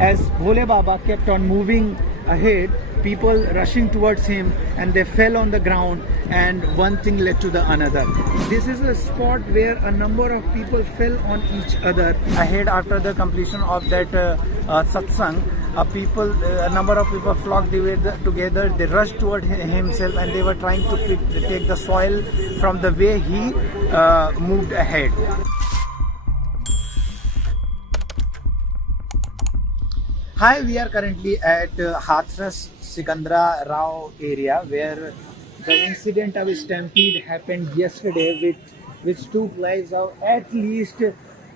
as Bhole Baba kept on moving ahead, people rushing towards him, and they fell on the ground, and one thing led to the another. This is a spot where a number of people fell on each other ahead after the completion of that satsang. A number of people flocked together. They rushed toward himself, and they were trying to take the soil from the way he moved ahead. Hi, we are currently at Hathras Sikandra Rao area, where the incident of stampede happened yesterday, which took lives of at least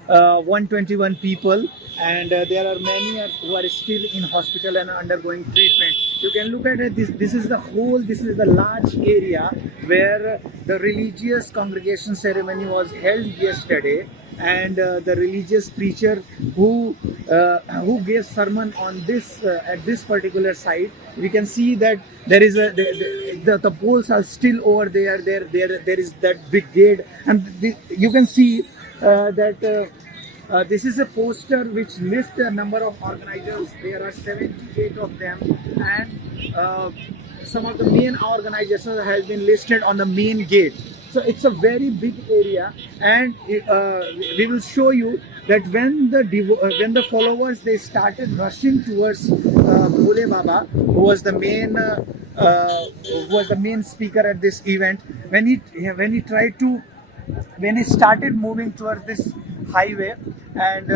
121 people, and there are many who are still in hospital and undergoing treatment. You can look at it. This is the large area where the religious congregation ceremony was held yesterday, and the religious preacher who gave sermon on this at this particular site. We can see that there is the poles are still over there. There is that big gate, and you can see that this is a poster which lists the number of organizers. There are 78 of them, and some of the main organizations have been listed on the main gate. So it's a very big area, and we will show you that when the followers they started rushing towards Bhole Baba, who was the main speaker at this event, when he started moving towards this highway, and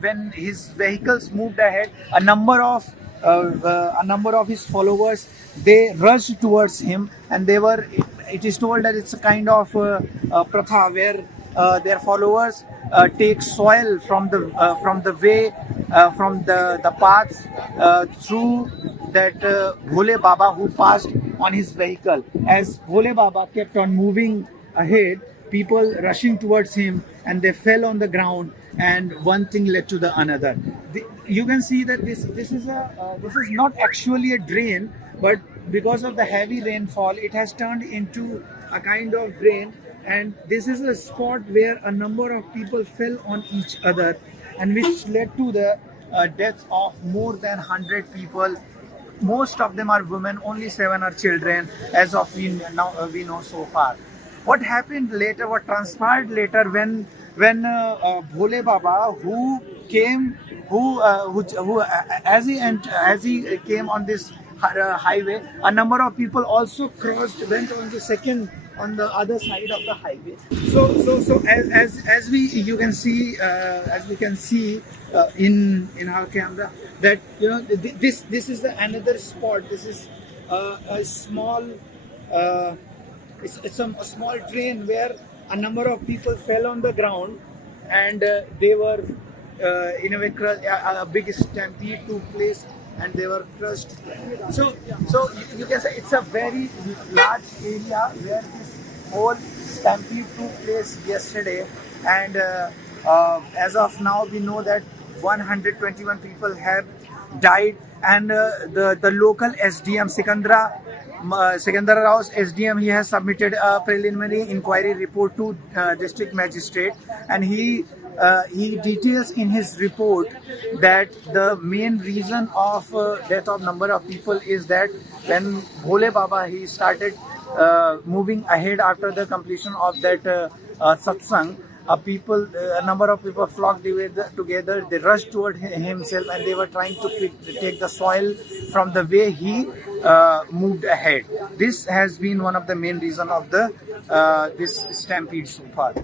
when his vehicles moved ahead, a number of his followers, they rushed towards him, and it is told that it's a kind of pratha where their followers take soil from the paths through that Bhole Baba who passed on his vehicle. As Bhole Baba kept on moving ahead, people rushing towards him, and they fell on the ground, and one thing led to the another. You can see that this is not actually a drain, but because of the heavy rainfall, it has turned into a kind of drain, and this is a spot where a number of people fell on each other, and which led to the deaths of more than 100 people. Most of them are women, only 7 are children, as of we know so far. What happened later, what transpired later, when Bhole Baba, as he came on this highway, a number of people also went on the other side of the highway. So as we can see in our camera, that this is another spot. This is a small. It's a small drain where a number of people fell on the ground, and they were in a way a big stampede took place, and they were crushed. So you can say it's a very large area where this whole stampede took place yesterday, and as of now we know that 121 people have died, and the local SDM Sikandra Rao's SDM, he has submitted a preliminary inquiry report to district magistrate, and he details in his report that the main reason of death of number of people is that when Bhole Baba he started moving ahead after the completion of that satsang, a number of people flocked together. They rushed toward himself, and they were trying to take the soil from the way he moved ahead. This has been one of the main reasons of this stampede so far.